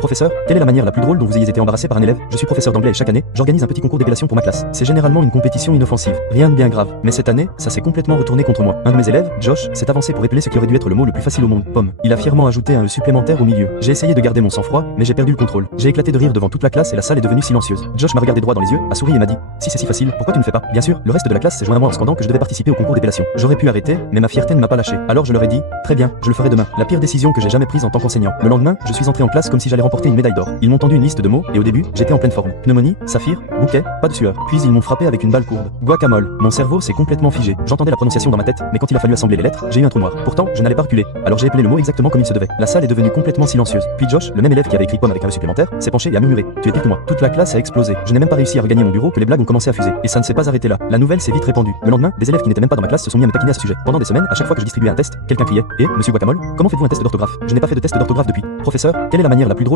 Professeur, quelle est la manière la plus drôle dont vous ayez été embarrassé par un élève? Je suis professeur d'anglais et chaque année, j'organise un petit concours d'épellation pour ma classe. C'est généralement une compétition inoffensive, rien de bien grave. Mais cette année, ça s'est complètement retourné contre moi. Un de mes élèves, Josh, s'est avancé pour épeler ce qui aurait dû être le mot le plus facile au monde, pomme. Il a fièrement ajouté un E supplémentaire au milieu. J'ai essayé de garder mon sang-froid, mais j'ai perdu le contrôle. J'ai éclaté de rire devant toute la classe et la salle est devenue silencieuse. Josh m'a regardé droit dans les yeux, a souri et m'a dit: si c'est si facile, pourquoi tu ne fais pas? Bien sûr, le reste de la classe s'est joint à moi en scandant que je devais participer au concours d'épellation. J'aurais pu arrêter, mais ma fierté ne m'a pas lâché. Alors je leur ai dit: très bien, je le ferai demain. La pire décision que j'ai jamais prise en tant qu'enseignant. Le lendemain, je suis entré en classe comme si j'allais remporter une médaille d'or. Ils m'ont tendu une liste de mots et au début, j'étais en pleine forme. Pneumonie, saphir, bouquet, pas de sueur. Puis ils m'ont frappé avec une balle courbe. Guacamole. Mon cerveau s'est complètement figé. J'entendais la prononciation dans ma tête, mais quand il a fallu assembler les lettres, j'ai eu un trou noir. Pourtant, je n'allais pas reculer. Alors j'ai épelé le mot exactement comme il se devait. La salle est devenue complètement silencieuse. Puis Josh, le même élève qui avait écrit pomme avec un E supplémentaire, s'est penché et a murmuré: tu es pire que moi. Toute la classe a explosé. Je n'ai même pas réussi à regagner mon bureau que les blagues ont commencé à fuser. Et ça ne s'est pas arrêté là. La nouvelle s'est vite répandue. Le lendemain, des élèves qui n'étaient même pas dans ma classe se sont mis à me taquiner à ce sujet. Pendant des semaines, à chaque fois que je distribuais un test, quelqu'un criait: monsieur Guacamole, comment faites-vous un test d'orthographe? Je n'ai pas fait de test d'orthographe depuis. Professeur, quelle est la manière la plus drôle